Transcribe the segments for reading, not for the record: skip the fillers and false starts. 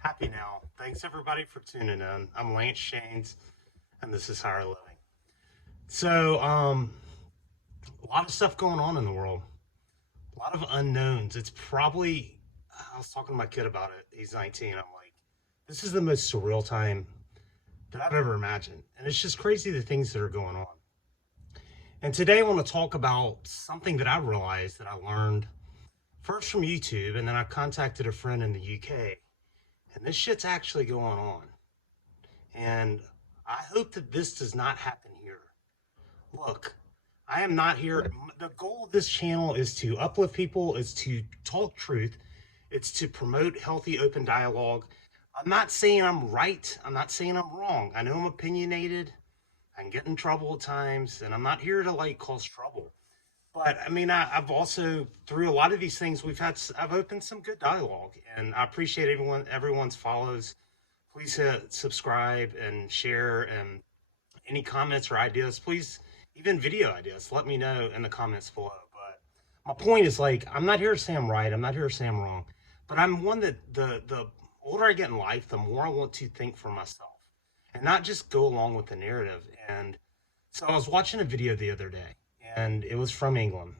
Happy now. Thanks everybody for tuning in. I'm Lance Jaynes, and this is Higher Living. So, a lot of stuff going on in the world, a lot of unknowns. I was talking to my kid about it. He's 19. I'm like, this is the most surreal time that I've ever imagined. And it's just crazy the things that are going on. And today I want to talk about something that I realized that I learned first from YouTube, and then I contacted a friend in the UK. And this shit's actually going on. And I hope that this does not happen here. Look, I am not here. The goal of this channel is to uplift people, is to talk truth, it's to promote healthy, open dialogue. I'm not saying I'm right. I'm not saying I'm wrong. I know I'm opinionated. I can get in trouble at times, and I'm not here to like cause trouble. But I mean, I've also through a lot of these things I've opened some good dialogue, and I appreciate everyone's follows. Please hit subscribe and share, and any comments or ideas, please, even video ideas, let me know in the comments below. But my point is like, I'm not here to say I'm right. I'm not here to say I'm wrong. But I'm one that the older I get in life, the more I want to think for myself and not just go along with the narrative. And so I was watching a video the other day, and it was from England.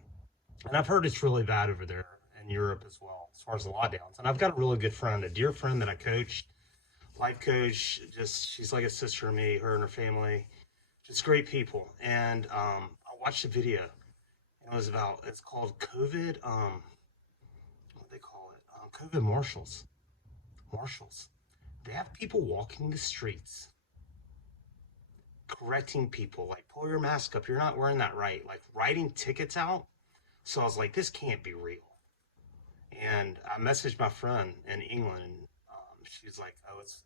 And I've heard it's really bad over there in Europe as well, as far as the lockdowns. And I've got a really good friend, a dear friend that I coached, life coach. Just she's like a sister to me, her and her family, just great people. And I watched a video. It's called COVID. What do they call it? COVID marshals. Marshals. They have people walking the streets, correcting people, like pull your mask up. You're not wearing that right. Like writing tickets out. So I was like, this can't be real. And I messaged my friend in England, and she's like, "Oh, it's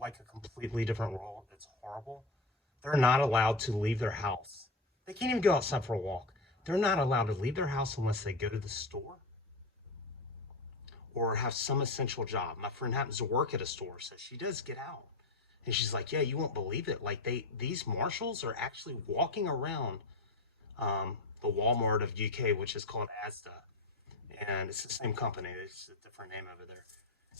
like a completely different world. It's horrible. They're not allowed to leave their house. They can't even go outside for a walk. They're not allowed to leave their house unless they go to the store or have some essential job." My friend happens to work at a store, so she does get out. And she's like, "Yeah, you won't believe it. Like these marshals are actually walking around the Walmart of UK, which is called Asda, and it's the same company. It's a different name over there,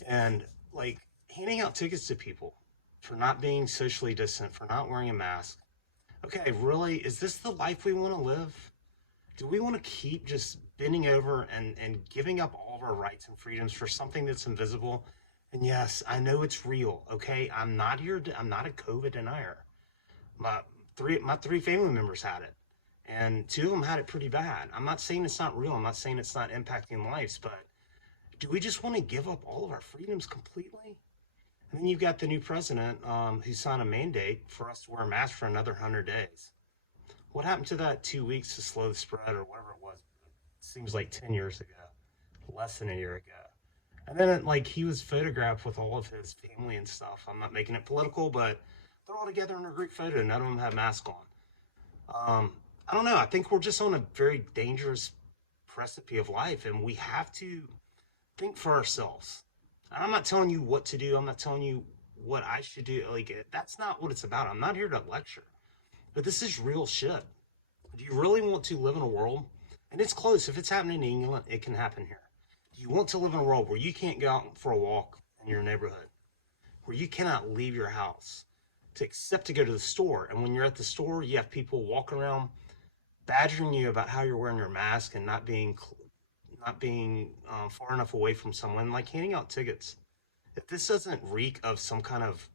and like handing out tickets to people for not being socially distant, for not wearing a mask. Okay, really, is this the life we want to live? Do we want to keep just bending over and giving up all of our rights and freedoms for something that's invisible? And yes, I know it's real. Okay, I'm not a COVID denier. My my three family members had it, and two of them had it pretty bad. I'm not saying it's not real. I'm not saying it's not impacting lives, but do we just want to give up all of our freedoms completely? And then you've got the new president who signed a mandate for us to wear masks for another 100 days. What happened to that 2 weeks to slow the spread or whatever it was? It seems like 10 years ago, less than a year ago. And then, like, he was photographed with all of his family and stuff. I'm not making it political, but they're all together in a group photo. None of them have masks on. I don't know. I think we're just on a very dangerous precipice of life, and we have to think for ourselves. I'm not telling you what to do. I'm not telling you what I should do. Like, that's not what it's about. I'm not here to lecture, but this is real shit. Do you really want to live in a world? And it's close. If it's happening in England, it can happen here. Do you want to live in a world where you can't go out for a walk in your neighborhood, where you cannot leave your house except to go to the store? And when you're at the store, you have people walking around badgering you about how you're wearing your mask and not being far enough away from someone, like handing out tickets. If this doesn't reek of some kind of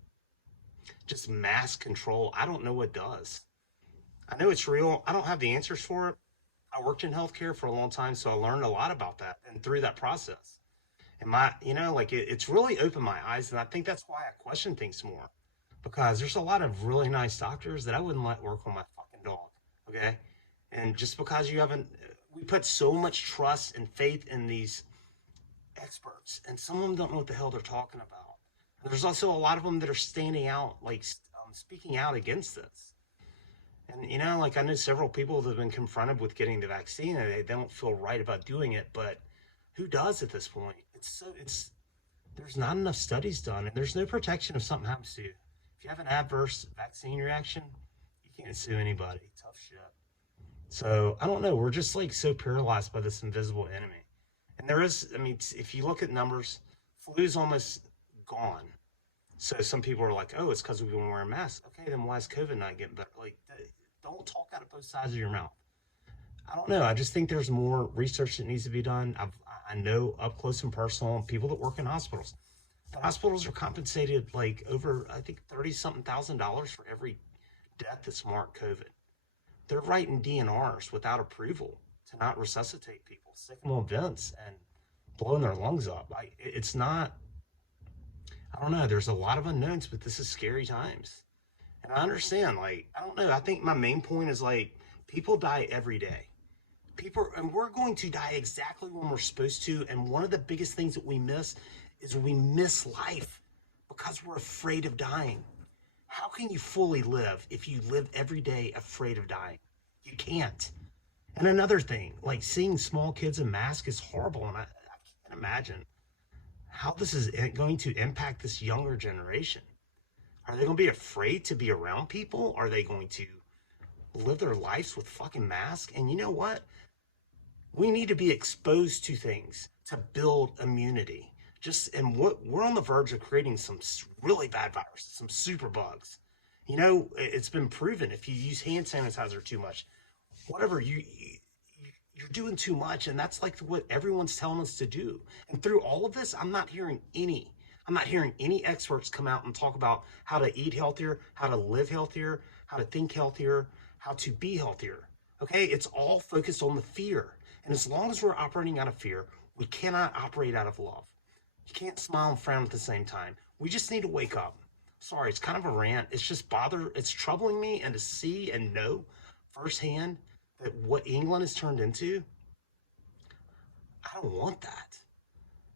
just mass control, I don't know what does. I know it's real. I don't have the answers for it. I worked in healthcare for a long time, so I learned a lot about that and through that process. And it's really opened my eyes, and I think that's why I question things more. Because there's a lot of really nice doctors that I wouldn't let work on my fucking dog. Okay? And just because we put so much trust and faith in these experts, and some of them don't know what the hell they're talking about. And there's also a lot of them that are standing out, like speaking out against this. And like I know several people that have been confronted with getting the vaccine, and they don't feel right about doing it. But who does at this point? It's there's not enough studies done, and there's no protection if something happens to you. If you have an adverse vaccine reaction, you can't sue anybody. Tough shit. So I don't know. We're just like so paralyzed by this invisible enemy. And there is, I mean, if you look at numbers, flu is almost gone. So some people are like, oh, it's because we've been wearing masks. Okay, then why is COVID not getting better? Like, don't talk out of both sides of your mouth. I don't know. I just think there's more research that needs to be done. I know up close and personal people that work in hospitals. The hospitals are compensated like over, I think, 30 something $1,000 for every death that's marked COVID. They're writing DNRs without approval to not resuscitate people, sick them on vents and blowing their lungs up. It's not, I don't know. There's a lot of unknowns, but this is scary times. And I understand, like, I don't know. I think my main point is like, people die every day. People, and we're going to die exactly when we're supposed to. And one of the biggest things that we miss is we miss life because we're afraid of dying. How can you fully live if you live every day afraid of dying? You can't. And another thing, like seeing small kids in masks is horrible. And I can't imagine how this is going to impact this younger generation. Are they going to be afraid to be around people? Are they going to live their lives with fucking masks? And you know what? We need to be exposed to things to build immunity. And what we're on the verge of creating some really bad viruses, some super bugs. You know, it's been proven if you use hand sanitizer too much, whatever, you're doing too much. And that's like what everyone's telling us to do. And through all of this, I'm not hearing any experts come out and talk about how to eat healthier, how to live healthier, how to think healthier, how to be healthier. Okay, it's all focused on the fear. And as long as we're operating out of fear, we cannot operate out of love. You can't smile and frown at the same time. We just need to wake up. Sorry, it's kind of a rant. It's just it's troubling me, and to see and know firsthand that what England has turned into, I don't want that.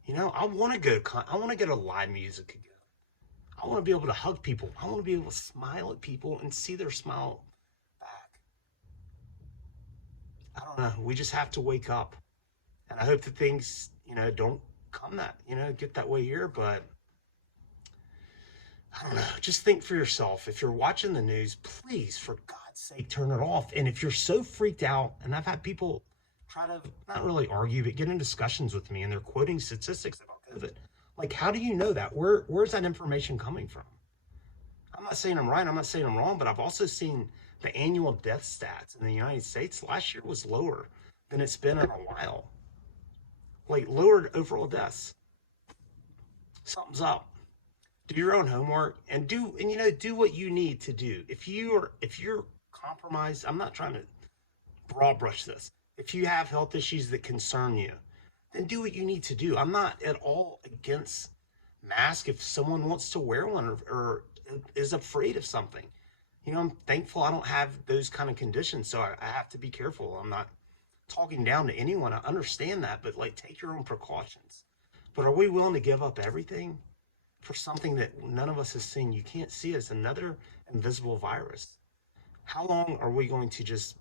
You know, I want to get to live music again. I want to be able to hug people. I want to be able to smile at people and see their smile back. I don't know. We just have to wake up. And I hope that things, don't get that way here. But I don't know. Just think for yourself. If you're watching the news, please, for God's sake, turn it off. And if you're so freaked out, and I've had people try to not really argue, but get in discussions with me, and they're quoting statistics about COVID. Like, how do you know that? Where's that information coming from? I'm not saying I'm right. I'm not saying I'm wrong, but I've also seen the annual death stats in the United States last year was lower than it's been in a while. Like, lowered overall deaths. Something's up. Do your own homework and do what you need to do. If you're compromised, I'm not trying to broad brush this. If you have health issues that concern you, then do what you need to do. I'm not at all against masks if someone wants to wear one or is afraid of something. I'm thankful I don't have those kind of conditions, so I have to be careful. I'm not talking down to anyone. I understand that, but like, take your own precautions. But are we willing to give up everything for something that none of us has seen? You can't see it. It's another invisible virus. How long are we going to just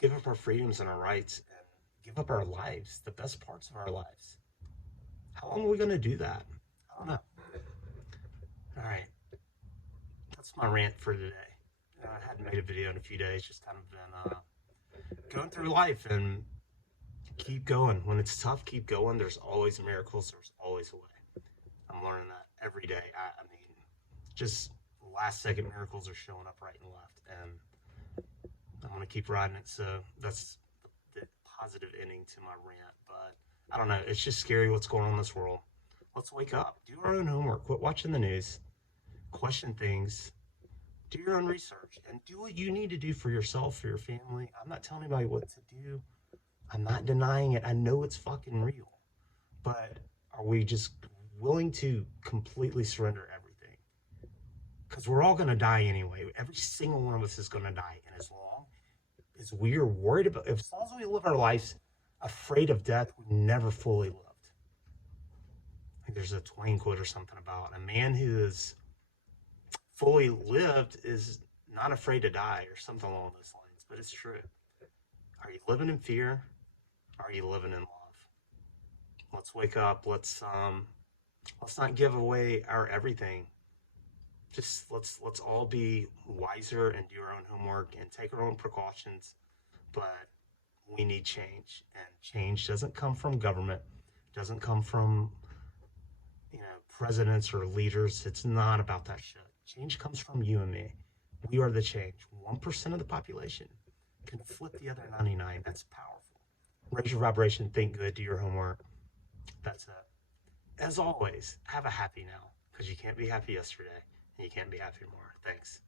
give up our freedoms and our rights and give up our lives, the best parts of our lives? How long are we going to do that? I don't know. All right. That's my rant for today. I hadn't made a video in a few days, just kind of been going through life, and keep going. When it's tough, keep going. There's always miracles. There's always a way. I'm learning that every day. I mean, just last second miracles are showing up right and left, and I'm going to keep riding it. So that's the positive ending to my rant. But I don't know. It's just scary what's going on in this world. Let's wake up. Do our own homework. Quit watching the news. Question things. Do your own research. And do what you need to do for yourself, for your family. I'm not telling anybody what to do. I'm not denying it. I know it's fucking real. But are we just willing to completely surrender everything? Because we're all going to die anyway. Every single one of us is going to die. And as long as we are worried about, as long as we live our lives afraid of death, we never fully lived. I think there's a Twain quote or something about a man who is fully lived is not afraid to die, or something along those lines. But it's true. Are you living in fear? Are you living in love? Let's wake up. Let's not give away our everything. Just let's all be wiser and do our own homework and take our own precautions. But we need change, and change doesn't come from government. Doesn't come from presidents or leaders. It's not about that shit. Change comes from you and me. We are the change. 1% of the population can flip the other 99. That's powerful. Raise your vibration, think good, do your homework. That's it. As always, have a happy now, because you can't be happy yesterday and you can't be happy tomorrow. Thanks.